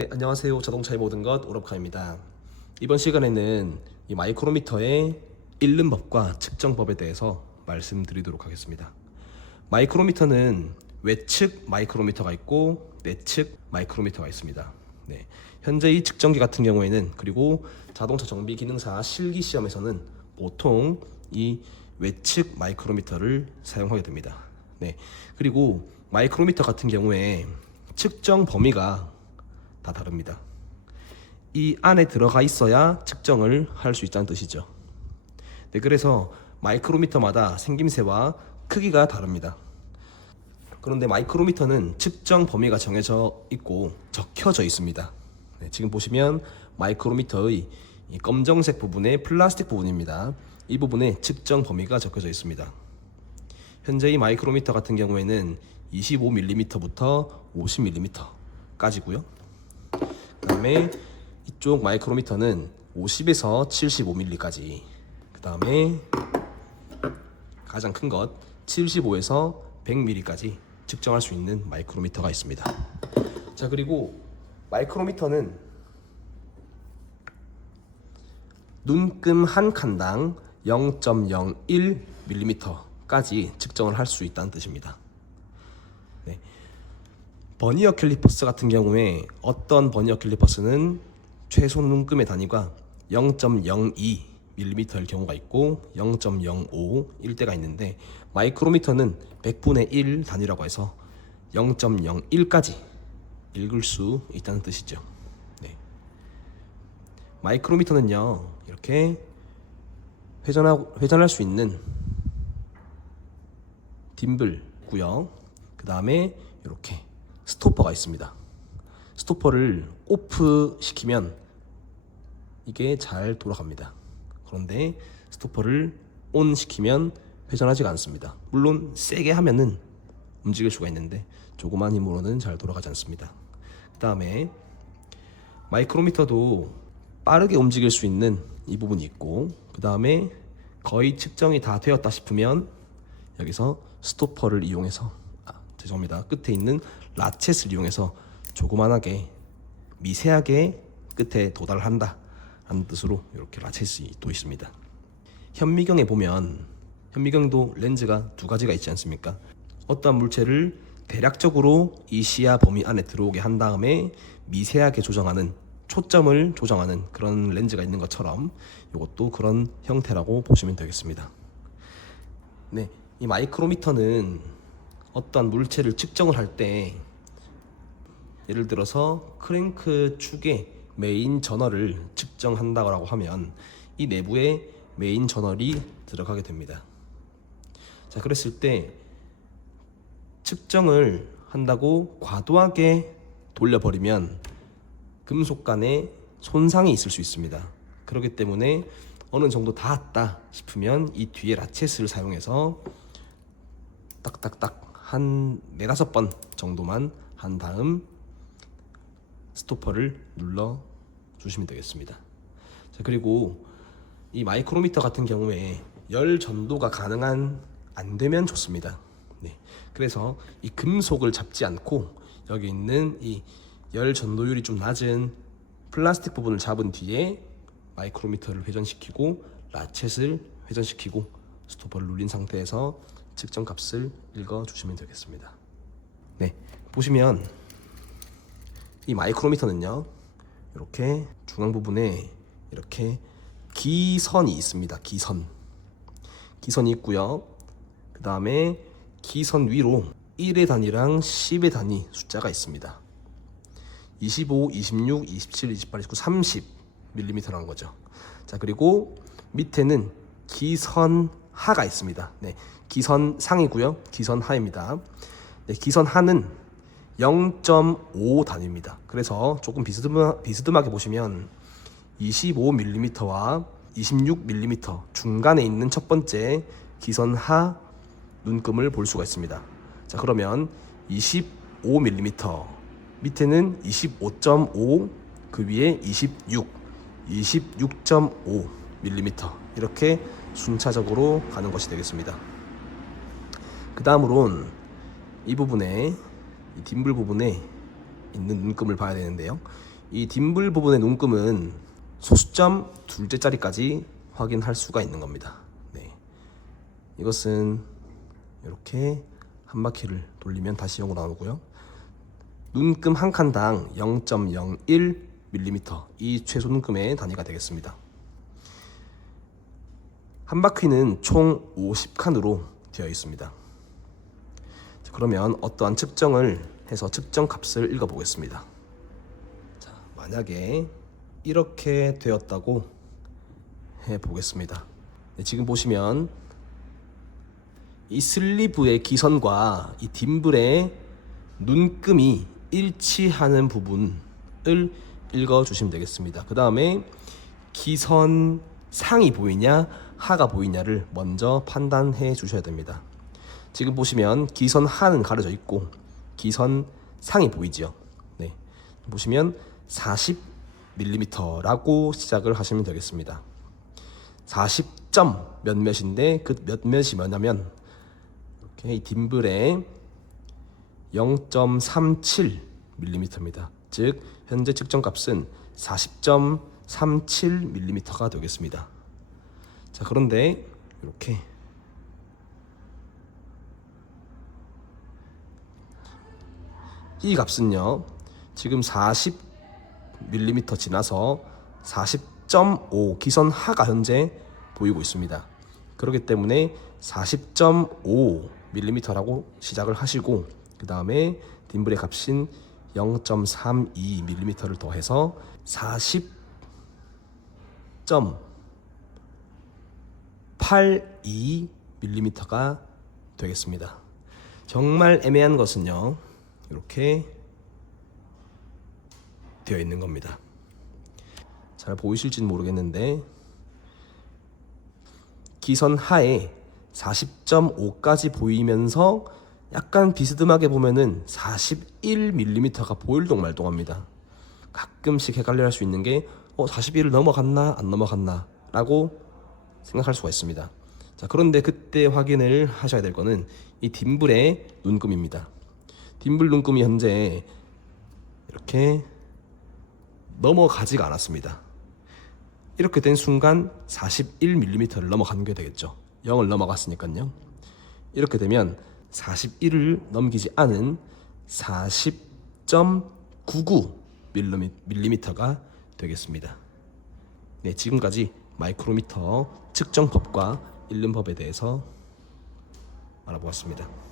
네, 안녕하세요. 자동차의 모든 것 오럽카입니다. 이번 시간에는 이 마이크로미터의 읽는 법과 측정 법에 대해서 말씀드리도록 하겠습니다. 마이크로미터는 외측 마이크로미터가 있고 내측 마이크로미터가 있습니다. 네, 현재 이 측정기 같은 경우에는 그리고 자동차 정비 기능사 실기 시험에서는 보통 이 외측 마이크로미터를 사용하게 됩니다. 네, 그리고 마이크로미터 같은 경우에 측정 범위가 다 다릅니다. 이 안에 들어가 있어야 측정을 할 수 있다는 뜻이죠. 네, 그래서 마이크로미터마다 생김새와 크기가 다릅니다. 그런데 마이크로미터는 측정 범위가 정해져 있고 적혀져 있습니다. 네, 지금 보시면 마이크로미터의 이 검정색 부분의 플라스틱 부분입니다. 이 부분에 측정 범위가 적혀져 있습니다. 현재 이 마이크로미터 같은 경우에는 25mm부터 50mm까지고요. 그 다음에 이쪽 마이크로미터는 50에서 75mm까지, 그 다음에 가장 큰 것 75에서 100mm까지 측정할 수 있는 마이크로미터가 있습니다. 자, 그리고 마이크로미터는 눈금 한 칸당 0.01mm까지 측정을 할 수 있다는 뜻입니다. 네. 버니어 캘리퍼스 같은 경우에 어떤 버니어 캘리퍼스는 최소 눈금의 단위가 0.02mm일 경우가 있고 0.05일 때가 있는데, 마이크로미터는 100분의 1 단위라고 해서 0.01까지 읽을 수 있다는 뜻이죠. 네. 마이크로미터는요, 이렇게 회전할 수 있는 딤블고요. 그 다음에 이렇게 스토퍼가 있습니다. 스토퍼를 오프 시키면 이게 잘 돌아갑니다. 그런데 스토퍼를 온 시키면 회전하지가 않습니다. 물론 세게 하면은 움직일 수가 있는데 조그만 힘으로는 잘 돌아가지 않습니다. 그 다음에 마이크로미터도 빠르게 움직일 수 있는 이 부분이 있고, 그 다음에 거의 측정이 다 되었다 싶으면 여기서 스토퍼를 이용해서 죄송합니다. 끝에 있는 라쳇을 이용해서 조그만하게 미세하게 끝에 도달을 한다 라는 뜻으로 이렇게 라쳇이 또 있습니다. 현미경에 보면 현미경도 렌즈가 두 가지가 있지 않습니까? 어떠한 물체를 대략적으로 이 시야 범위 안에 들어오게 한 다음에 미세하게 조정하는, 초점을 조정하는 그런 렌즈가 있는 것처럼 이것도 그런 형태라고 보시면 되겠습니다. 네, 이 마이크로미터는 어떠한 물체를 측정을 할 때, 예를 들어서 크랭크 축의 메인 저널을 측정한다고 하면 이 내부에 메인 저널이 들어가게 됩니다. 자, 그랬을 때 측정을 한다고 과도하게 돌려버리면 금속 간에 손상이 있을 수 있습니다. 그렇기 때문에 어느 정도 닿았다 싶으면 이 뒤에 라쳇을 사용해서 딱딱딱 한 4-5번 정도만 한 다음 스토퍼를 눌러 주시면 되겠습니다. 자, 그리고 이 마이크로미터 같은 경우에 열 전도가 안 되면 좋습니다. 네, 그래서 이 금속을 잡지 않고 여기 있는 이 열 전도율이 좀 낮은 플라스틱 부분을 잡은 뒤에 마이크로미터를 회전시키고 라쳇을 회전시키고 스토퍼를 눌린 상태에서 측정 값을 읽어 주시면 되겠습니다. 네, 보시면 이 마이크로미터는요, 이렇게 중앙 부분에 이렇게 기선이 있습니다. 기선이 있고요. 그 다음에 기선 위로 1의 단위랑 10의 단위 숫자가 있습니다. 25, 26, 27, 28, 29, 30mm라는 거죠. 자, 그리고 밑에는 기선 하가 있습니다. 네, 기선 상이고요. 기선 하입니다. 네, 기선 하는 0.5 단위입니다. 그래서 조금 비스듬하게 보시면 25mm와 26mm 중간에 있는 첫 번째 기선 하 눈금을 볼 수가 있습니다. 자, 그러면 25mm, 밑에는 25.5, 그 위에 26.5mm 이렇게 순차적으로 가는 것이 되겠습니다. 그 다음으론 이 부분에, 이 딤블 부분에 있는 눈금을 봐야 되는데요, 이 딤블 부분의 눈금은 소수점 둘째 자리까지 확인할 수가 있는 겁니다. 네. 이것은 이렇게 한 바퀴를 돌리면 다시 0으로 나오고요. 눈금 한 칸당 0.01mm 이 최소 눈금의 단위가 되겠습니다. 한 바퀴는 총 50칸으로 되어 있습니다. 자, 그러면 어떠한 측정을 해서 측정 값을 읽어 보겠습니다. 자, 만약에 이렇게 되었다고 해 보겠습니다. 네, 지금 보시면 이 슬리브의 기선과 이 딤블의 눈금이 일치하는 부분을 읽어 주시면 되겠습니다. 그 다음에 기선 상이 보이냐 하가 보이냐를 먼저 판단해 주셔야 됩니다. 지금 보시면 기선 하는 가려져 있고 기선 상이 보이죠. 네. 보시면 40mm라고 시작을 하시면 되겠습니다. 40점 몇몇인데 그 몇몇이 뭐냐면 이렇게 이 딤블의 0.37mm입니다. 즉 현재 측정 값은 40.37mm가 되겠습니다. 자, 그런데 이렇게 이 값은요, 지금 40mm 지나서 40.5 기선 하가 현재 보이고 있습니다. 그렇기 때문에 40.5mm라고 시작을 하시고 그 다음에 딤블의 값인 0.32mm를 더해서 40.82mm가 되겠습니다. 정말 애매한 것은요, 이렇게 되어 있는 겁니다. 잘 보이실지는 모르겠는데 기선 하에 40.5까지 보이면서 약간 비스듬하게 보면은 41mm가 보일동 말동합니다. 가끔씩 헷갈려 할 수 있는 게 41을 넘어갔나 안 넘어갔나 라고 생각할 수가 있습니다. 자, 그런데 그때 확인을 하셔야 될 거는 이 딤블의 눈금입니다. 딤블 눈금이 현재 이렇게 넘어가지가 않았습니다. 이렇게 된 순간 41mm를 넘어가는 게 되겠죠. 0을 넘어갔으니까요. 이렇게 되면 41을 넘기지 않은 40.99mm가 되겠습니다. 네, 지금까지 마이크로미터 측정법과 읽는 법에 대해서 알아보았습니다.